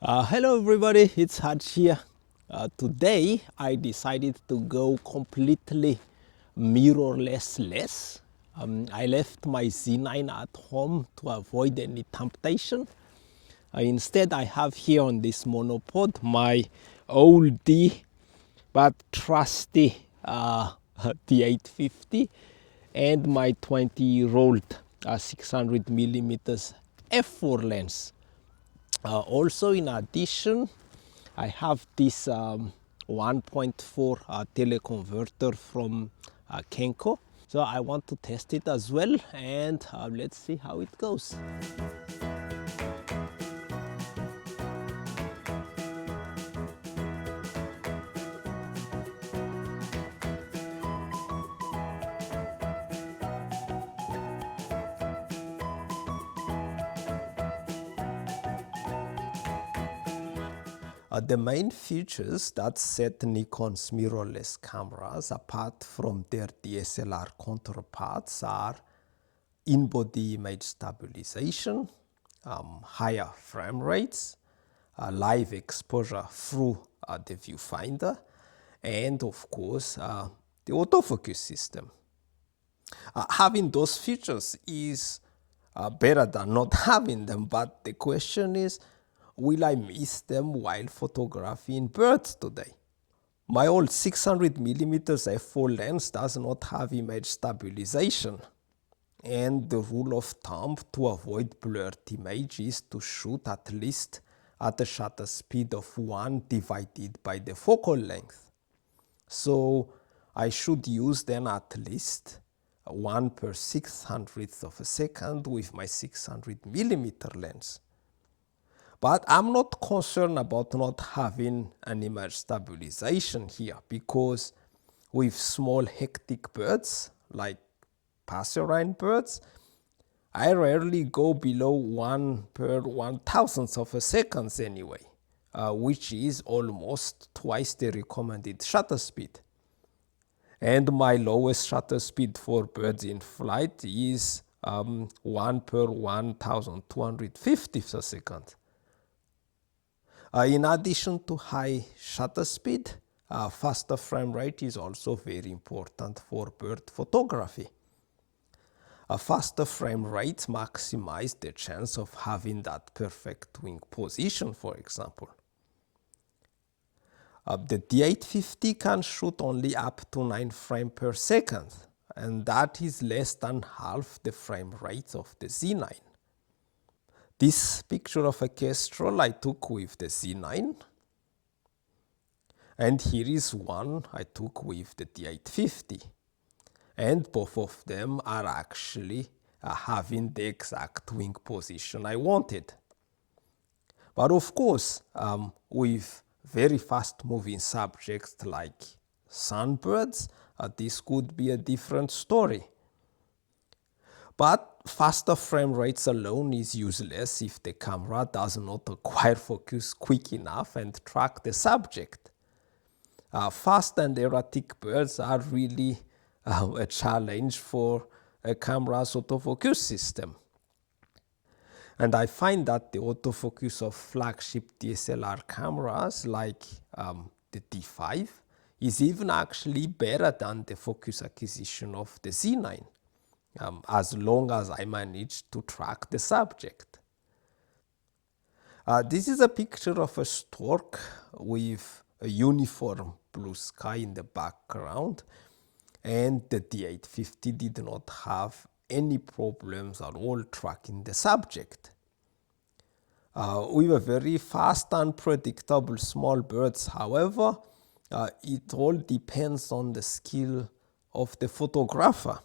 Hello everybody, it's Haj here. Today I decided to go completely mirrorless-less. I left my Z9 at home to avoid any temptation. Instead I have here on this monopod my oldie but trusty D850 and my 20-year-old 600 millimeters f4 lens. Also, in addition, I have this 1.4 teleconverter from Kenko. So I want to test it as well, and let's see how it goes. The main features that set Nikon's mirrorless cameras apart from their DSLR counterparts are in-body image stabilization, higher frame rates, live exposure through the viewfinder, and of course the autofocus system. Having those features is better than not having them, but the question is, will I miss them while photographing birds today? My old 600 millimeters f4 lens does not have image stabilization, and the rule of thumb to avoid blurred image is to shoot at least at a shutter speed of 1 divided by the focal length. So I should use then at least 1 per 600th of a second with my 600 millimeter lens. But I'm not concerned about not having an image stabilization here, because with small hectic birds like passerine birds, I rarely go below 1 per 1,000th of a second anyway, which is almost twice the recommended shutter speed. And my lowest shutter speed for birds in flight is 1 per 1,250th a second. In addition to high shutter speed, faster frame rate is also very important for bird photography. A faster frame rate maximizes the chance of having that perfect wing position, for example. The D850 can shoot only up to 9 frames per second, and that is less than half the frame rate of the Z9. This picture of a kestrel I took with the Z9, and here is one I took with the D850, and both of them are actually having the exact wing position I wanted. But of course, with very fast moving subjects like sunbirds, this could be a different story. But faster frame rates alone is useless if the camera does not acquire focus quick enough and track the subject. Fast and erratic birds are really a challenge for a camera's autofocus system. And I find that the autofocus of flagship DSLR cameras like the D5 is even actually better than the focus acquisition of the Z9, as long as I manage to track the subject. This is a picture of a stork with a uniform blue sky in the background, and the D850 did not have any problems at all tracking the subject. With a very fast and predictable small birds, however, it all depends on the skill of the photographer.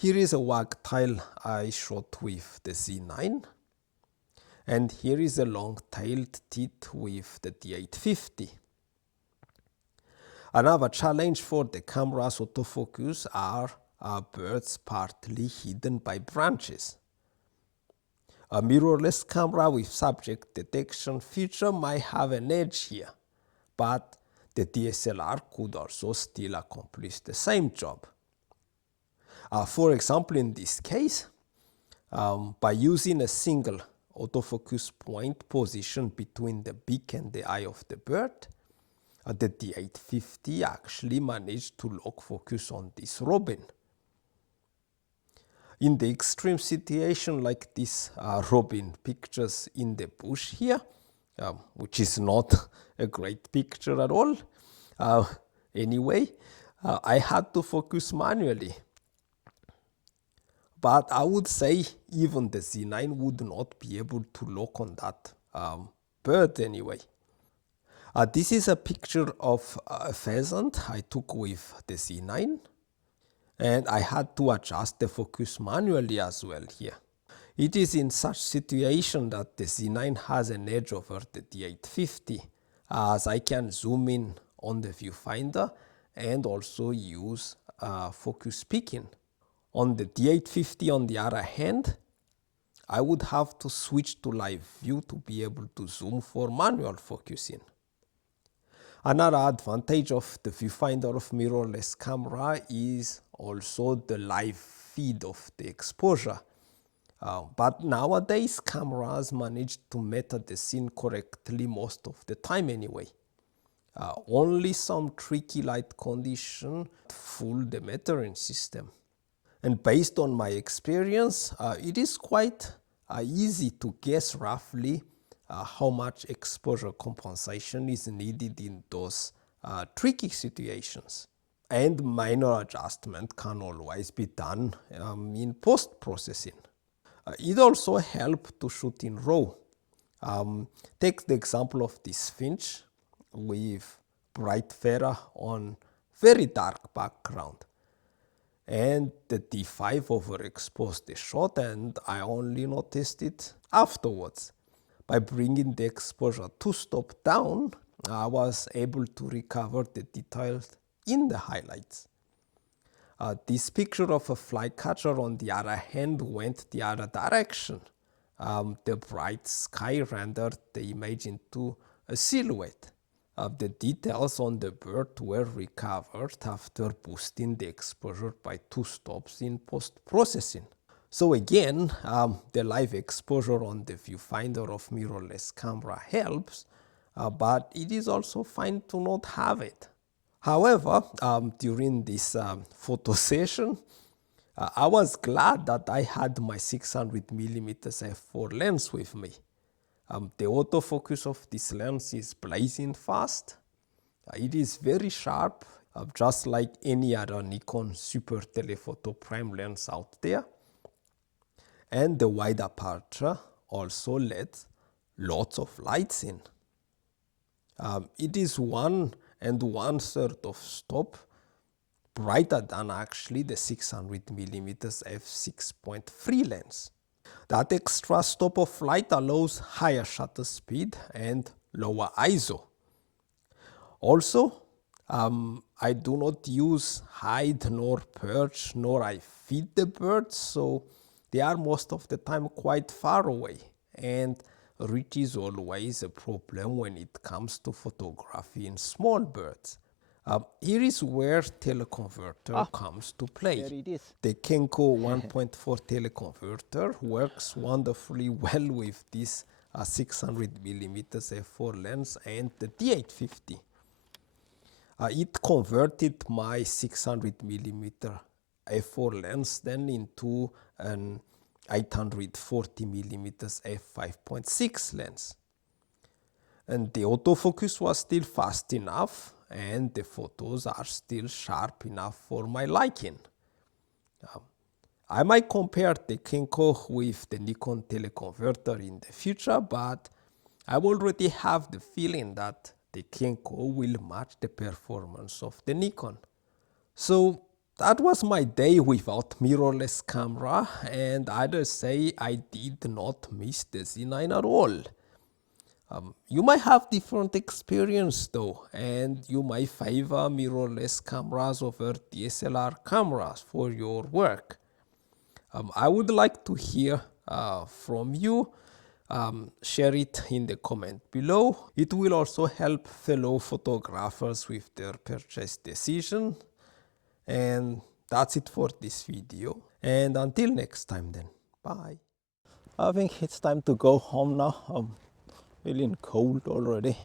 Here is a wagtail I shot with the Z9, and here is a long-tailed tit with the D850. Another challenge for the camera's autofocus are birds partly hidden by branches. A mirrorless camera with subject detection feature might have an edge here, but the DSLR could also still accomplish the same job. For example, in this case, by using a single autofocus point position between the beak and the eye of the bird, the D850 actually managed to lock focus on this robin. In the extreme situation like this robin pictures in the bush here, which is not a great picture at all, anyway, I had to focus manually. But I would say even the Z9 would not be able to lock on that bird anyway. This is a picture of a pheasant I took with the Z9, and I had to adjust the focus manually as well here. It is in such situation that the Z9 has an edge over the D850, as I can zoom in on the viewfinder and also use focus peaking. On the D850 on the other hand, I would have to switch to live view to be able to zoom for manual focusing. Another advantage of the viewfinder of mirrorless camera is also the live feed of the exposure. But nowadays cameras manage to meta the scene correctly most of the time anyway. Only some tricky light conditions fool the metering system. And based on my experience, it is quite easy to guess roughly how much exposure compensation is needed in those tricky situations. And minor adjustment can always be done in post-processing. It also helps to shoot in RAW. Take the example of this finch with bright feather on very dark background. And the D5 overexposed the shot, and I only noticed it afterwards. By bringing the exposure 2 stop down, I was able to recover the details in the highlights. This picture of a flycatcher on the other hand went the other direction. The bright sky rendered the image into a silhouette. The details on the bird were recovered after boosting the exposure by 2 stops in post-processing. So again, the live exposure on the viewfinder of mirrorless camera helps, but it is also fine to not have it. However, during this photo session, I was glad that I had my 600mm f4 lens with me. The autofocus of this lens is blazing fast. It is very sharp, just like any other Nikon super telephoto prime lens out there. And the wide aperture also lets lots of lights in. It is 1 1/3 of stop brighter than actually the 600mm f6.3 lens. That extra stop of light allows higher shutter speed and lower ISO. Also, I do not use hide nor perch nor I feed the birds, so they are most of the time quite far away, and reach is always a problem when it comes to photography in small birds. Here is where teleconverter comes to play. There it is. The Kenko 1.4 teleconverter works wonderfully well with this 600mm f4 lens and the D850. It converted my 600mm f4 lens then into an 840mm f5.6 lens. And the autofocus was still fast enough, and the photos are still sharp enough for my liking. I might compare the Kenko with the Nikon teleconverter in the future, but I already have the feeling that the Kenko will match the performance of the Nikon. So that was my day without mirrorless camera, and I just say I did not miss the Z9 at all. You might have different experience though, and you might favor mirrorless cameras over DSLR cameras for your work. I would like to hear from you. Share it in the comment below. It will also help fellow photographers with their purchase decision. And that's it for this video. And until next time then, bye. I think it's time to go home now. I'm feeling cold already.